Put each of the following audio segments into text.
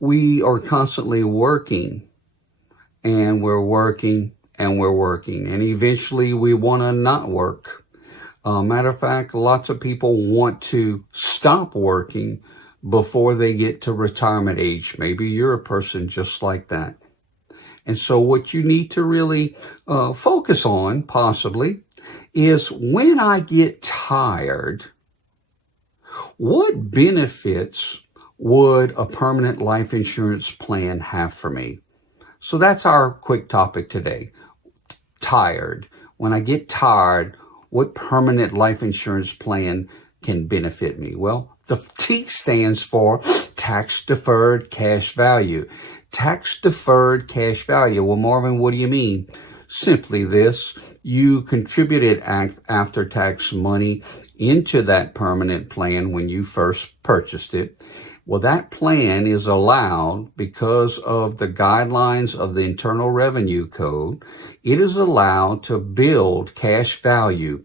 We are constantly working, and we're working, and we're working, and eventually we want to not work. Matter of fact, lots of people want to stop working before they get to retirement age. Maybe you're a person just like that. And so what you need to really focus on, possibly, is when I get tired, what benefits would a permanent life insurance plan have for me? So that's our quick topic today. Tired. When I get tired, what permanent life insurance plan can benefit me? Well, the T stands for tax-deferred cash value. Tax-deferred cash value. Well, Marvin, what do you mean? Simply this: you contributed after-tax money into that permanent plan when you first purchased it. Well, that plan is allowed, because of the guidelines of the Internal Revenue Code, it is allowed to build cash value,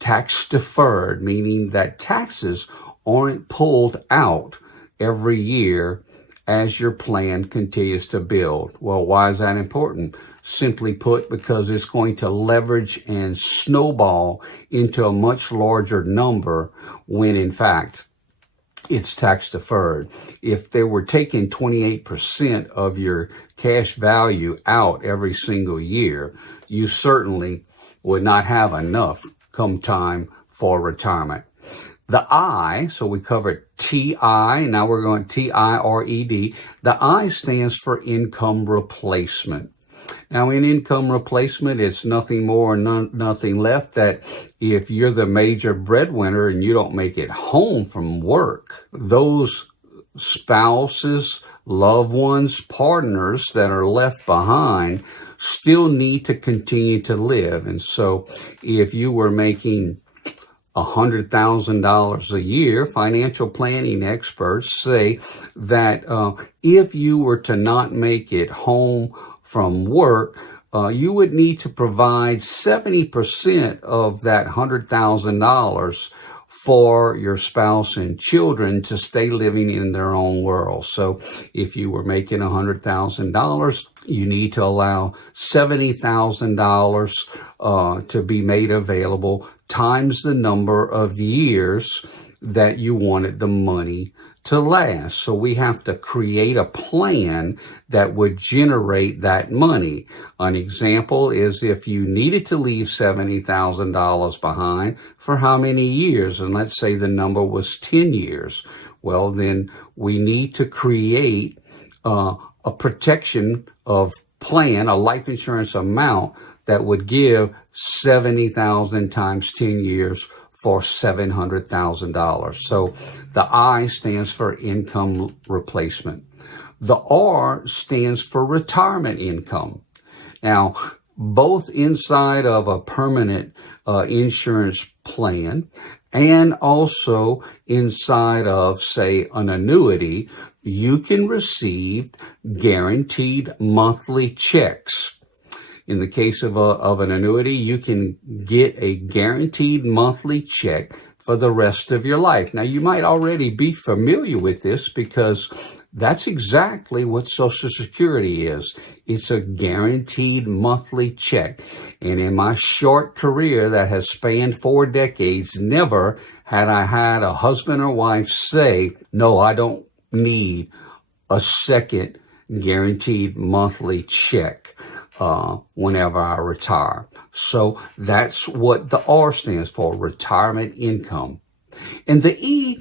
tax deferred, meaning that taxes aren't pulled out every year as your plan continues to build. Well, why is that important? Simply put, because it's going to leverage and snowball into a much larger number when, in fact, it's tax deferred. If they were taking 28% of your cash value out every single year, you certainly would not have enough come time for retirement. The I, so we covered T.I., now we're going T.I.R.E.D. The I stands for income replacement. Now, in income replacement, it's nothing more and nothing left that if you're the major breadwinner and you don't make it home from work, those spouses, loved ones, partners that are left behind still need to continue to live. And so if you were making $100,000 a year, financial planning experts say that if you were to not make it home from work, you would need to provide 70% of that $100,000 for your spouse and children to stay living in their own world. So if you were making $100,000, you need to allow $70,000 to be made available times the number of years that you wanted the money to last. So we have to create a plan that would generate that money. An example is if you needed to leave $70,000 behind for how many years? And let's say the number was 10 years. Well, then we need to create a protection of plan, a life insurance amount that would give 70,000 times 10 years for $700,000. So the I stands for income replacement. The R stands for retirement income. Now, both inside of a permanent insurance plan and also inside of, say, an annuity, you can receive guaranteed monthly checks. In the case of an annuity, you can get a guaranteed monthly check for the rest of your life. Now, you might already be familiar with this because that's exactly what Social Security is. It's a guaranteed monthly check. And in my short career that has spanned 4 decades, never had I had a husband or wife say, no, I don't need a second guaranteed monthly check whenever I retire. So that's what the R stands for, retirement income. And the E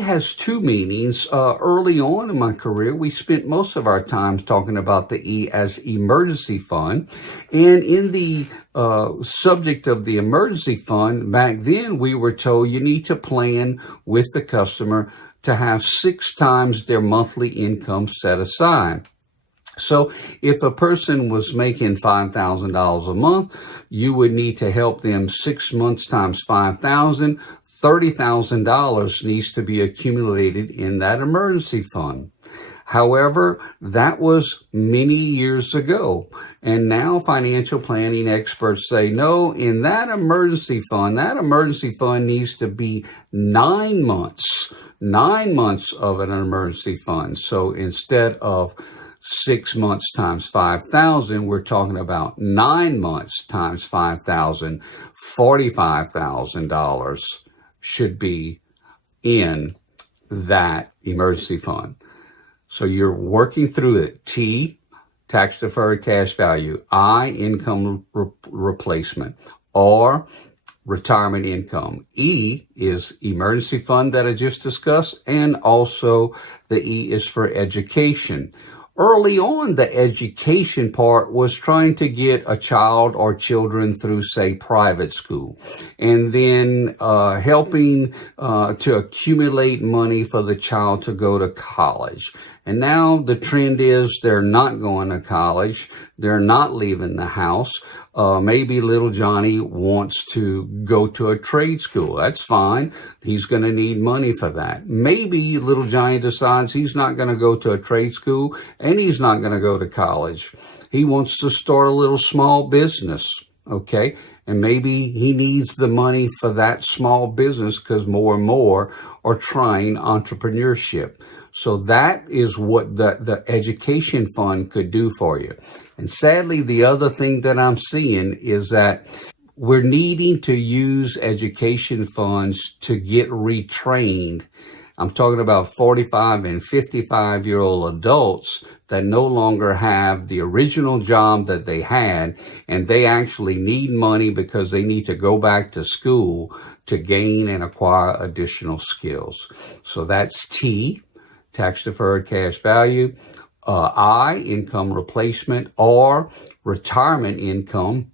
has 2 meanings. Early on in my career, we spent most of our time talking about the E as emergency fund. And in the subject of the emergency fund, back then we were told you need to plan with the customer to have 6 times their monthly income set aside. So if a person was making $5,000 a month, you would need to help them 6 months times 5,000. $30,000 needs to be accumulated in that emergency fund. However, that was many years ago. And now financial planning experts say, no, in that emergency fund needs to be 9 months 9 months of an emergency fund. So instead of 6 months times 5,000, we're talking about 9 months times 5,000. $45,000 should be in that emergency fund. So you're working through it. T, tax deferred cash value. I, income replacement. R, retirement income. E is emergency fund that I just discussed, and also the E is for education. Early on, the education part was trying to get a child or children through, say, private school, and then helping to accumulate money for the child to go to college. And now the trend is they're not going to college. They're not leaving the house. Maybe little Johnny wants to go to a trade school. That's fine. He's going to need money for that. Maybe little Johnny decides he's not going to go to a trade school and he's not going to go to college. He wants to start a little small business, okay? And maybe he needs the money for that small business because more and more are trying entrepreneurship. So that is what the education fund could do for you. And sadly, the other thing that I'm seeing is that we're needing to use education funds to get retrained. I'm talking about 45 and 55-year-old adults that no longer have the original job that they had, and they actually need money because they need to go back to school to gain and acquire additional skills. So that's T, tax deferred cash value. I, income replacement. R, retirement income.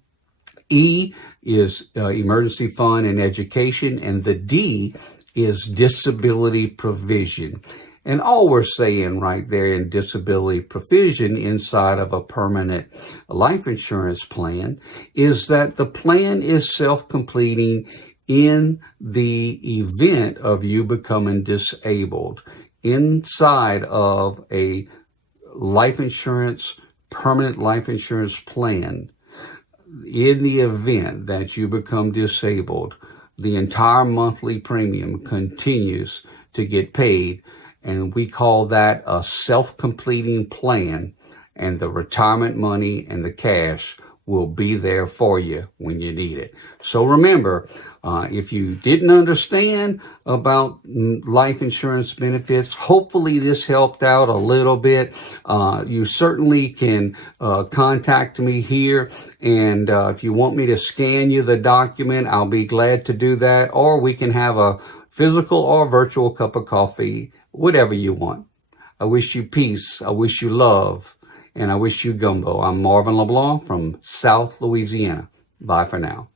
E is emergency fund and education. And the D is disability provision. And all we're saying right there in disability provision inside of a permanent life insurance plan is that the plan is self-completing in the event of you becoming disabled. Inside of a life insurance, permanent life insurance plan, in the event that you become disabled, the entire monthly premium continues to get paid, and we call that a self-completing plan, and the retirement money and the cash will be there for you when you need it. So remember, if you didn't understand about life insurance benefits, hopefully this helped out a little bit. You certainly can contact me here, and if you want me to scan you the document, I'll be glad to do that, or we can have a physical or virtual cup of coffee, whatever you want. I wish you peace, I wish you love, and I wish you gumbo. I'm Marvin LeBlanc from South Louisiana. Bye for now.